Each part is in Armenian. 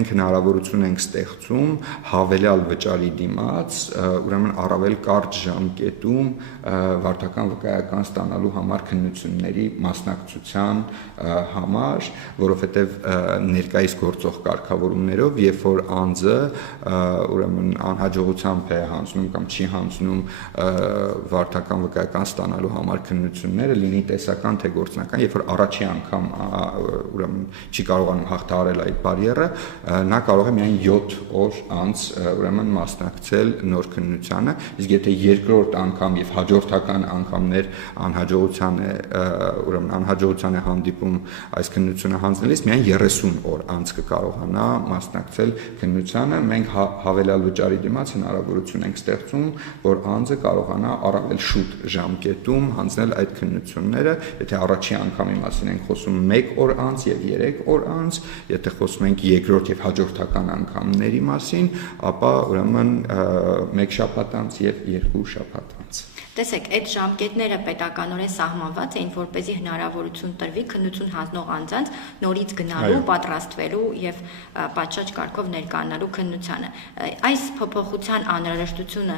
մենք հնարավորություն ենք ստեղծում հավելյալ վճարի դիմաց, ուրեմն առավել կարճ ժամկետում վարդական վկայական ստանալու համար քննությունների մասնակցության համար, որովհետև ներկայիս գործող կարգավորումներով, երբ որ անձը ուրեմն անհաջողությամբ է հանձնում կամ չի հանձնում վարդական վկայական ստանալու համար քննությունները, լինի տեսական թե գործնական, երբ որ առաջի անգամ ուրեմն չի կարողանում հաղթահարել այդ բարիերը, նա կարող է միայն 7 օր անց ուրեմն մասնակցել նոր քննությանը, իսկ եթե երկրորդ անգամ եւ հաջորդական անգամներ անհաջողության է հանդիպում այս քննությունը հանձնելիս, միայն 30 օր անց կկարողանա մասնակցել քննությանը, մենք հավելյալ վճարի դիմաց հնարավորություն ենք ստեղծում, որ անձը կարողանա առավել շուտ ժամկետում հանձնել այդ քննությունները, եթե առաջի անգամի մասին ենք խոսում 1 օր անց եւ 3 օր անց, եթե խոսում ենք երկրորդ եւ հաջորդական անգամների մասին, ապա ուրեմն 1 շաբաթ անց եւ 2 շաբաթ անց։ Տեսեք, այդ ժամկետները պետականորեն սահմանված էին, որպեսզի հնարավորություն տրվի քննություն հանձնող անձանց նորից գնալու, պատրաստվելու եւ պատշաճ կարգով ներկայանալու քննությանը։ Այս փոփոխության անհրաժեշտությունը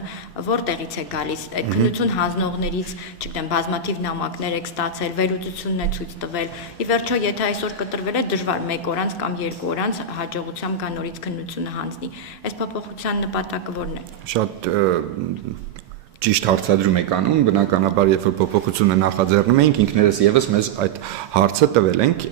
որտեղից է գալիս։ Այդ քննություն հանձնողներից, չգիտեմ, բազմաթիվ նամակներ եք ստացել, վերլուծությունն է ցույց տվել։ Ի վերջո, եթե այսօր կտրվել է, դժվար 1 օր անց կամ 2 օր անց հաջողությամբ կա նորից քննությունը հանձնի։ Այս փոփոխության նպատակը ո՞րն է։ Շատ ճիշտ հարցադրում եք անում, բնականաբար երբ որ փոփոխությունը նախաձեռնում ենք, ինքներս եւս մեզ այդ հարցը տվել ենք,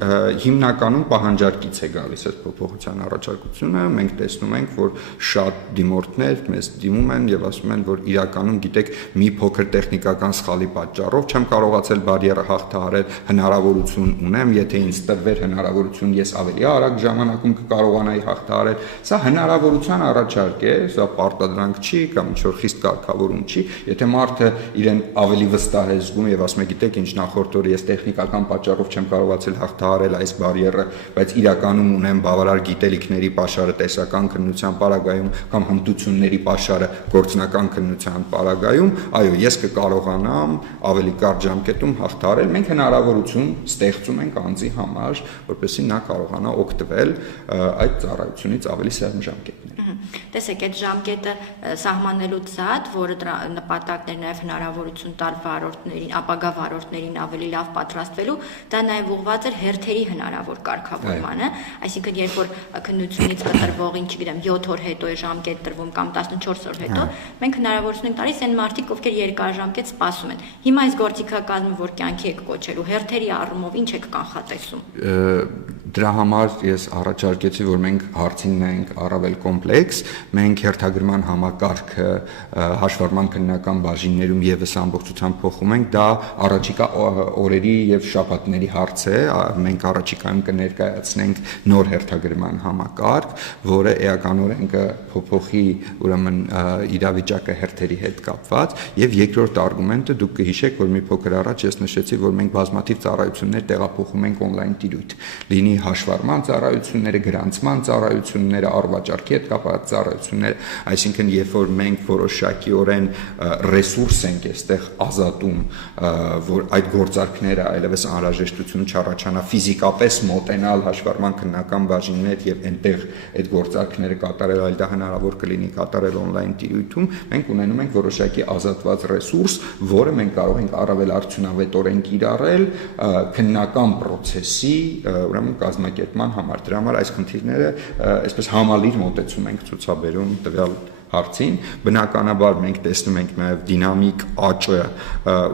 հիմնականում պահանջարկից է գալիս այդ փոփոխության առաջարկությունը, մենք տեսնում ենք, որ շատ դիմորդներ մեզ դիմում են եւ ասում են, որ իրականում գիտեք, մի փոքր տեխնիկական սխալի պատճառով չեմ կարողացել բարիերը հաղթահարել, հնարավորություն ունեմ, եթե ինձ տրվեր հնարավորություն, ես ավելի արագ ժամանակում կկարողանայի հաղթահարել, սա հնարավորության առաջարկ է, սա պարտադրանք չի կամ ինչ-որ խիստ կարգավորում չի։ Եթե մարդը իրեն ավելի վստահ է զգում եւ ասում է, գիտեք, ինչ նախորդ օրը ես տեխնիկական պատճառով չեմ կարողացել հաղթահարել այս բարիերը, բայց իրականում ունեմ բավարար գիտելիքների պաշարը տեսական քննության պարագայում կամ հմտությունների պաշարը գործնական քննության պարագայում, այո, ես կկարողանամ ավելի կարճ ժամկետում հաղթահարել։ Մենք հնարավորություն ստեղծում ենք անձի համար, որպեսզի նա կարողանա օգտվել այդ ծառայությունից ավելի սերմ ժամկետներով։ Տեսեք, այդ ժամկետը սահմանելուց զատ, որը նպատակն է նաև հնարավորություն տալ վարորդներին, ապագա վարորդներին ավելի լավ պատրաստվելու, դա նաև ուղղված էր հերթերի հնարավոր կարգավորմանը, այսինքն երբ որ քննությունից կտրվողին, չգիտեմ, 7 օր հետո է ժամկետ տրվում կամ 14 օր հետո, մենք հնարավորություն ենք տալիս այն մարդիկ, ովքեր երկարաժամկետ սպասում են։ Հիմա այս գործիքակազմը, որ կյանքի եք կոչելու, հերթերի առումով ինչ եք կանխատեսում։ Դրա համար ես առաջարկեցի, որ մենք հարցին նայենք առավել կոմպլեքս, մենք հերթագրման համակարգը հաշվառման քննական բաժիններում եւս ամբողջությամբ փոխում ենք, դա առաջիկա օրերի եւ շաբաթների հարց է, մենք առաջիկայում կներկայացնենք նոր հերթագրման համակարգ, որը էականորեն կփոփոխի ուրեմն իրավիճակը հերթերի հետ կապված, եւ երկրորդ արգումենտը դուք կհիշեք, որ մի փոքր առաջ ես նշեցի, որ մենք բազմաթիվ ծառայություններ տեղափոխում ենք on-line տիրույթ, լինի հաշվառման ծառայությունները, գրանցման ծառայությունները, առվաճառքի հետ կապված ծառայությունները, այսինքն երբ որ մենք որոշակիորեն ռեսուրս ենք այստեղ ազատում, որ այդ գործարքները այլևս անհրաժեշտություն չառաջանա ֆիզիկապես մոտենալ հաշվառման քննական բաժիններ եւ այնտեղ այդ գործարքները կատարել, այլ դա հնարավոր կլինի կատարել on-line տիրույթում, մենք ունենում ենք որոշակի ազատված ռեսուրս, որը մենք կարող ենք առավել արդյունավետորեն կիրառել քննական process-ի ուրեմն կազմակերպման համար։ Դրա համար այս խնդիրները այսպես համալիր մոտեցում ենք ցուցաբերում տվյալ հարցին, բնականաբար մենք տեսնում ենք նաև դինամիկ աճը,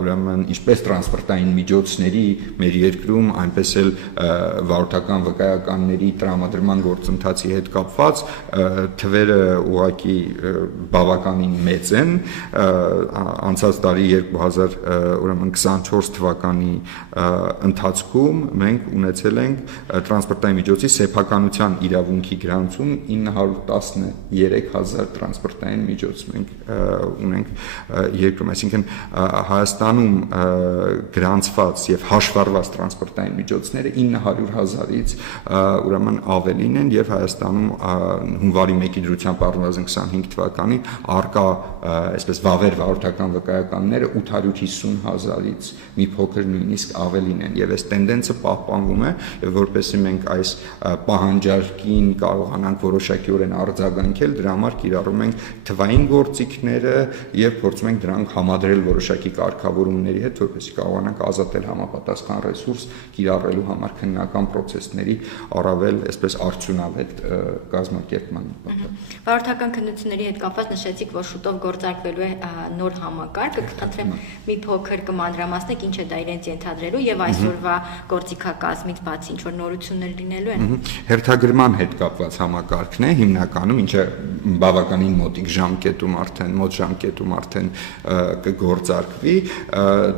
ուրեմն ինչպես տրանսպորտային միջոցների մեր երկրում, այնպես էլ վարորդական վկայականների տրամադրման գործընթացի հետ կապված թվերը ուղղակի բավականին մեծ են, անցած տարի 2024 թվականի ընթացքում մենք ունեցել ենք տրանսպորտային միջոցի սեփականության իրավունքի գրանցում 913,000 տրանսպորտային տրանսպորտային միջոց մենք ունենք երկրում, այսինքն Հայաստանում գրանցված եւ հաշվառված տրանսպորտային միջոցները 900,000-ից ուրեմն ավելին են եւ Հայաստանում հունվարի 1-ի դրությամբ առնվազն 25 թվականին արկա այսպես վավեր վարորդական վկայականները 850,000-ից մի փոքր նույնիսկ ավելին են եւ այս տենդենսը պահպանվում է եւ որպեսզի մենք այս պահանջարկին կարողանանք որոշակիորեն արձագանքել, դրա համար կիրառում ենք թվային գործիքները եւ փորձում ենք դրանք համադրել որոշակի կարգավորումների հետ, որպեսզի կարողանանք ազատել համապատասխան ռեսուրս կիրառելու համար քննական process-ների առավել այսպես արդյունավետ կազմակերպման նպատակով։ Վարորդական քննությունների հետ կապված նշեցիք, որ շուտով գործարկվելու է նոր համակարգ, կխնդրեմ մի փոքր կմանրամասնեք ինչ է դա իրենց ենթադրելու եւ այսօրվա գործիքակազմից բացի ինչ որ նորություններ լինելու են։ Հերթագրման հետ կապված համակարգն է հիմնականում, ինչը բավականին մոտիկ ժամկետում արդեն կգործարկվի,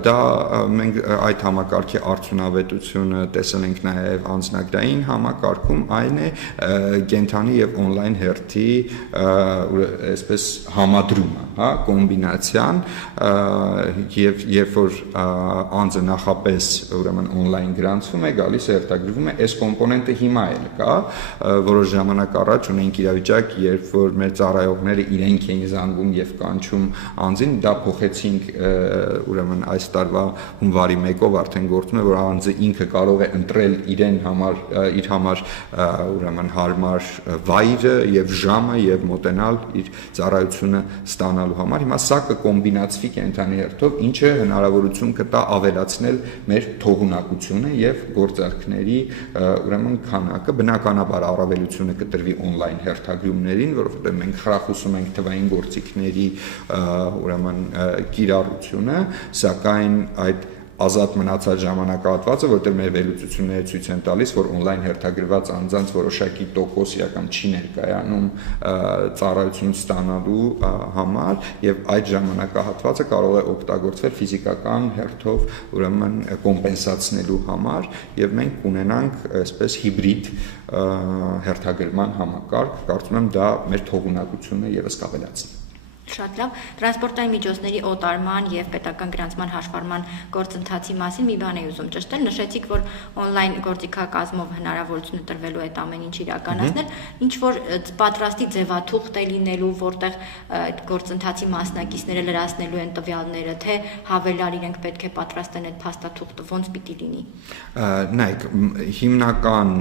դա մենք այդ համակարգի արդյունավետությունը տեսել ենք նաև անձնագրային համակարգում, այն է կենթանի եւ on-line հերթի այսպես համադրումը, հա, կոմբինացիան եւ երբ որ անձը նախապես ուրեմն on-line գրանցվում է, գալիս է հերթագրվում է, այս կոմպոնենտը հիմա էլ կա, որոշ ժամանակ առաջ ունենք իրավիճակ, երբ որ մեր ծառայողները իրենք էին զանգում եւ կանչում անձին, դա փոխեցինք ուրեմն այս տարվա հունվարի 1-ով արդեն գործում է, որ անձը ինքը կարող է ընտրել իր համար ուրեմն հարմար վայրը եւ ժամը եւ մոտենալ իր ծառայությունը ստանալու համար։ Հիմա սա կկոմբինացվի կենթանի հերթով, ինչը հնարավորություն կտա ավելացնել մեր թողունակությունը եւ գործարքների ուրեմն քանակը, բնականաբար առավելությունը կտրվի on-line հերթագրումներին, որովհետեւ մենք խրախուսում ենք թվային գործիքների ուրեմն կիրառությունը, սակայն այդ ազատ մնացած ժամանակահատվածը, որտեղ մեր վերլուծությունները ցույց են տալիս, որ on-line հերթագրված անձանց որոշակի տոկոս իրական չի ներկայանում ծառայություն ստանալու համար եւ այդ ժամանակահատվածը կարող է օգտագործվել ֆիզիկական հերթով ուրեմն կոմպենսացնելու համար եւ մենք ունենանք այսպես հիբրիդ հերթագրման համակարգ, կարծում եմ դա մեր թողունակությունը եւս կավելացնի։ Շատ լավ, տրանսպորտային միջոցների օտարման եւ պետական գրանցման հաշվառման գործընթացի մասին մի բան էի ուզում ճշտել, նշեցիք, որ on-line գործիքակազմով հնարավորություն տրվելու այդ ամեն ինչ իրականացնել, ինչ որ պատրաստի ձևաթուղթ է լինելու, որտեղ այդ գործընթացի մասնակիցները լրացնելու են տվյալները, թե հավելյալ իրենք պետք է պատրաստեն այդ փաստաթուղթը, ոնց պիտի լինի։ Նայեք, հիմնական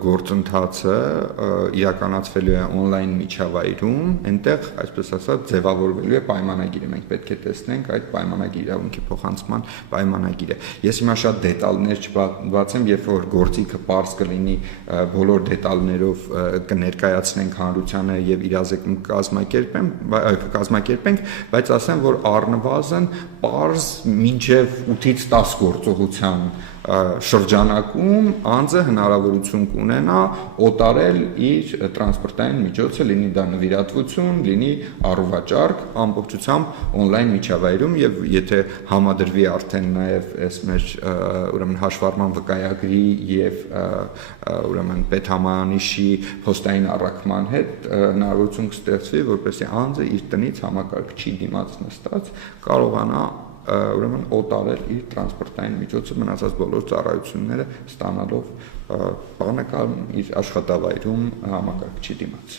գործընթացը իրականացվելու է on-line միջավայրում, այնտեղ, այսպես ասած, ձևավորվելու է պայմանագիրը, մենք պետք է տեսնենք այդ պայմանագիրը, իրավունքի փոխանցման պայմանագիրը։ Ես հիմա շատ դետալներ չբացեմ, երբ որ գործիքը պարզ կլինի, բոլոր դետալներով կներկայացնենք հանրությանը եւ իրազեկում կազմակերպենք, բայց ասեմ, որ առնվազն պարզ մինչեւ 8-ից 10 գործողության շրջանակում անձը հնարավորություն կունենա օտարել իր տրանսպորտային միջոցը, լինի դա նվիրատվություն, լինի առուվաճառք, ամբողջությամբ on-line միջավայրում եւ եթե համադրվի արդեն նաեւ այս մեր ուրեմն հաշվառման վկայագրի եւ ուրեմն պետհամանիշի փոստային առաքման հետ հնարավորություն կստեղծվի, որպեսզի անձը իր տնից համակարգչի դիմաց նստած կարողանա ուրեմն օտարել իր տրանսպորտային միջոցը մնացած բոլոր ծառայությունները ստանալով բանակալ իր աշխատավայրում համակարգչի դիմաց։